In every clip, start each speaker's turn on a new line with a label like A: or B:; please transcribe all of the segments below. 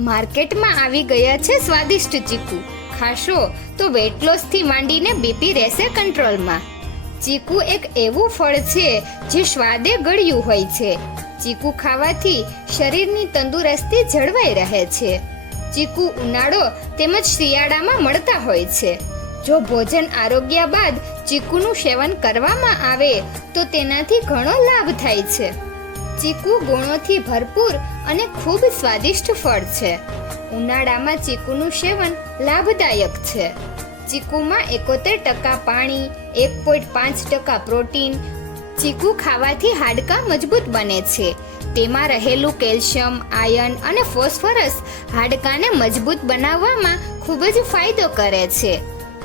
A: માર્કેટમાં આવી ગયા છે સ્વાદિષ્ટ ચીકુ. ખાશો તો વેટ લોસથી માંડીને બીપી રહેશે કંટ્રોલમાં ચીકુ એક એવું ફળ છે જે સ્વાદે ગળ્યું હોય છે. ચીકુ ખાવાથી શરીરની તંદુરસ્તી જળવાઈ રહે છે. ચીકુ ઉનાળો તેમજ શિયાળામાં મળતા હોય છે. જો ભોજન આરોગ્ય બાદ ચીકુનું સેવન કરવામાં આવે, તો તેનાથી ઘણો લાભ થાય છે. ચીકુ ગુણોથી ભરપૂર અને ખૂબ સ્વાદિષ્ટ ફળ છે. ઉનાળામાં ચીકુનું સેવન લાભદાયક છે. ચીકુમાં એકોતેર ટકા પાણી, એક પોઈન્ટ પાંચ ટકા પ્રોટીન ચીકુ ખાવાથી હાડકાં મજબૂત બને છે. તેમાં રહેલું કેલ્શિયમ આયર્ન અને ફોસ્ફરસ હાડકાને મજબૂત બનાવવામાં ખૂબ જ ફાયદો કરે છે.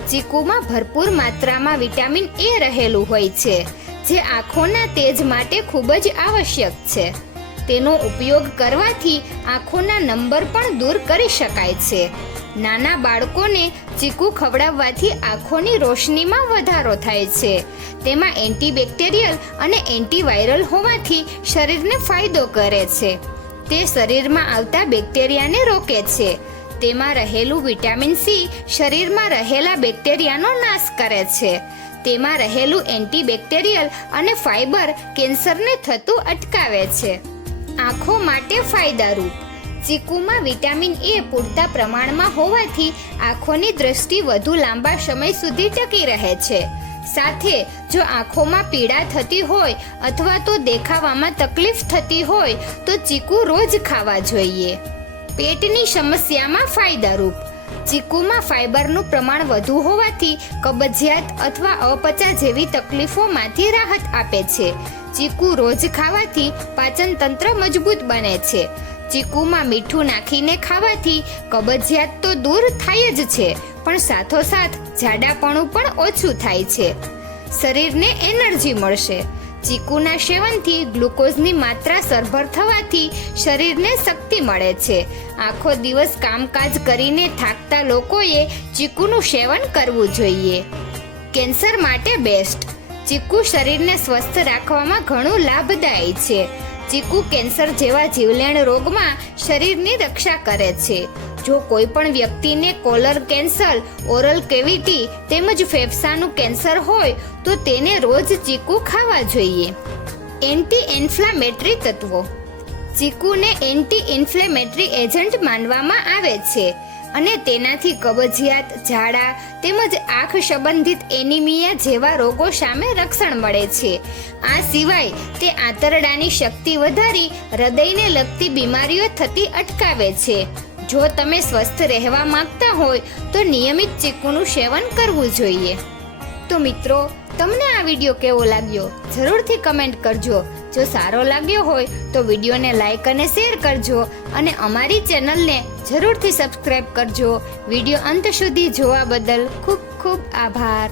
A: ચીકુમાં ભરપૂર માત્રામાં વિટામિન એ રહેલું હોય છે. જે આંખોના તેજ માટે ખૂબ જ આવશ્યક છે. તેનો ઉપયોગ કરવાથી આંખોના નંબર પણ દૂર કરી શકાય છે. નાના બાળકોને ચીકુ ખવડાવવાથી આંખોની રોશનીમાં વધારો થાય છે. તેમાં એન્ટીબેક્ટેરિયલ અને એન્ટીવાયરલ હોવાથી શરીરને ફાયદો કરે છે. તે શરીરમાં આવતા બેક્ટેરિયાને રોકે છે. તેમાં રહેલું વિટામિન સી શરીરમાં રહેલા બેક્ટેરિયાનો નાશ કરે છે. તેમાં રહેલું એન્ટીબેક્ટેરિયલ અને ફાઇબર કેન્સરને થતું અટકાવે છે. આંખો માટે ફાયદારૂપ. ચીકુમાં વિટામિન એ પૂરતા પ્રમાણમાં હોવાથી આંખોની દ્રષ્ટિ વધુ લાંબા સમય સુધી ટકી રહે છે. સાથે, જો આંખોમાં પીડા થતી હોય અથવા તો દેખાવામાં તકલીફ થતી હોય, તો ચીકુ રોજ ખાવા જોઈએ. પેટની સમસ્યામાં ફાયદારૂપ. ચીકુમાં ફાઇબરનું પ્રમાણ વધુ હોવાથી કબજિયાત અથવા અપચા જેવી તકલીફોમાંથી રાહત આપે છે. ચીકુ રોજ ખાવાથી પાચન તંત્ર મજબૂત બને છે. ચીકુમાં મીઠું નાખીને ખાવાથી કબજિયાત તો દૂર થાય જ છે, પણ સાથોસાથ જાડાપણું પણ ઓછું થાય છે. શરીરને એનર્જી મળશે. ચીકુના સેવનથી ગ્લુકોઝની માત્રા સરભર થવાથી શરીરને શક્તિ મળે છે. આખો દિવસ કામકાજ કરીને થાકતા લોકોએ ચીકુનું સેવન કરવું જોઈએ. કેન્સર માટે બેસ્ટ. ચીકુ શરીરને સ્વસ્થ રાખવામાં ઘણું લાભદાયી છે. ચીકુ કેન્સર જેવા જીવલેણ રોગમાં શરીરની રક્ષા કરે છે. જો કોઈ પણ વ્યક્તિને કોલર કેન્સર, ઓરલ કેવિટી તેમજ ફેફસાનું કેન્સર હોય, તો તેને રોજ ચીકુ ખાવા જોઈએ. એન્ટી ઇન્ફ્લામેટરી તત્વો. ચીકુને એન્ટી ઇન્ફ્લેમેટરી એજન્ટ માનવામાં આવે છે અને તેનાથી કબજિયાત, ઝાડા તેમજ આંખ સંબંધિત એનિમિયા જેવા રોગો સામે રક્ષણ મળે છે. આ સિવાય તે આંતરડાની શક્તિ વધારી હૃદયને લગતી બીમારીઓ થતી અટકાવે છે. જો તમે સ્વસ્થ રહેવા માંગતા હોય, તો નિયમિત ચીકુનું સેવન કરવું જોઈએ. તો મિત્રો, તમને આ વીડિયો કેવો લાગ્યો? જરૂરથી કમેન્ટ કરજો. જો સારો લાગ્યો હોય, તો વિડીયોને લાઈક અને શેર કરજો અને અમારી ચેનલને જરૂરથી સબસ્ક્રાઈબ કરજો. વીડિયો અંત સુધી જોવા બદલ ખૂબ ખૂબ આભાર.